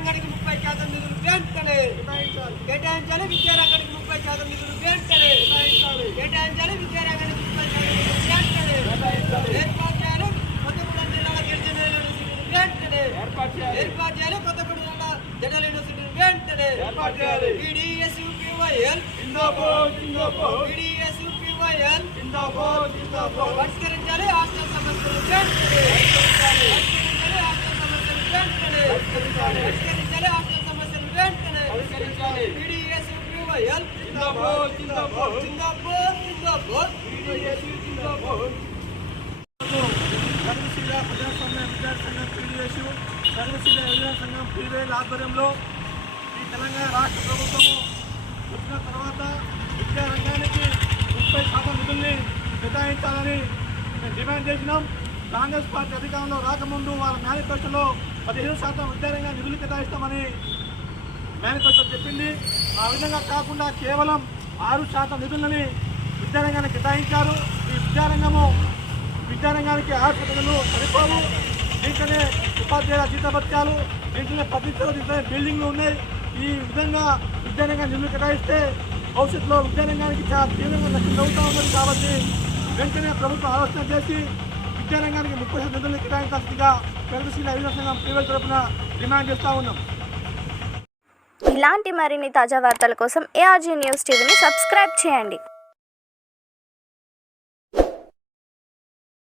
విద్యారంగానికి 30% నిధులు వెంటనే కేటాయించాలి. విద్యారంగానికి 30% నిధులు వెంటనే కేటాయించాలి. విద్యారంగానికి 30% నిధులు వెంటనే ఏర్పాటు చేయాలి. కొత్తగూడెం జిల్లాలో గిరిజన యూనివర్సిటీని వెంటనే ఏర్పాటు చేయాలి. కొత్తగూడెం జిల్లా జనరల్ యూనివర్సిటీని వెంటనే ఏర్పాటు చేయాలి. BDSUPYL జిందాబాద్ జిందాబాద్. BDSUPYL జిందాబాద్ జిందాబాద్. పరిష్కరించాలి హాస్టల్ సమస్యలు వెంటనే పరిష్కరించాలి. హాస్టల్ సమస్యలు వెంటనే పరిష్కరించాలి. హాస్టల్ సమస్యలు వెంటనే పరిష్కరించాలి. BDSUPYL జిందాబాద్ జిందాబాద్ జిందాబాద్ జిందాబాద్. BDSU జిందాబాద్. సర్వశిల ప్రజాస్వామ్య విద్యార్థి సంఘం PDSU, సర్వశిల యువజన సంఘం PVL ఆధ్వర్యంలో ఈ తెలంగాణ రాష్ట్ర ప్రభుత్వము వచ్చిన తర్వాత విద్యారంగానికి 30% నిధుల్ని కేటాయించాలని మేము డిమాండ్ చేసినాం. కాంగ్రెస్ పార్టీ అధికారంలో రాకముందు వాళ్ళ మేనిఫెస్టోలో 15% విద్యారంగా నిధులు కేటాయిస్తామని మేనిఫెస్టో చెప్పింది. ఆ విధంగా కాకుండా కేవలం 6% నిధులని విద్యారంగానికి కేటాయించారు. ఈ విద్యారంగానికి ఆసుపత్రులు సరిపోవు. దీంట్లోనే ఉపాధ్యాయుల జీతభత్యాలు, దీంట్లోనే పద్ధతులు, దీంట్లోనే బిల్డింగ్లు ఉన్నాయి. ఈ విధంగా విద్యారంగం నిధులు కేటాయిస్తే భవిష్యత్తులో విద్యారంగానికి చాలా తీవ్రంగా నష్టం జరుగుతూ ఉన్నది. కాబట్టి వెంటనే ప్రభుత్వం ఆలోచన చేసి విద్యారంగానికి 30% నిధులు కేటాయించాల్సిందిగా ప్రగతిశీల యువజన సంఘం PVL తరఫున డిమాండ్ చేస్తూ ఉన్నాం. ఇలాంటి మరిన్ని తాజా వార్తల కోసం ARG న్యూస్ టీవీని సబ్స్క్రైబ్ చేయండి.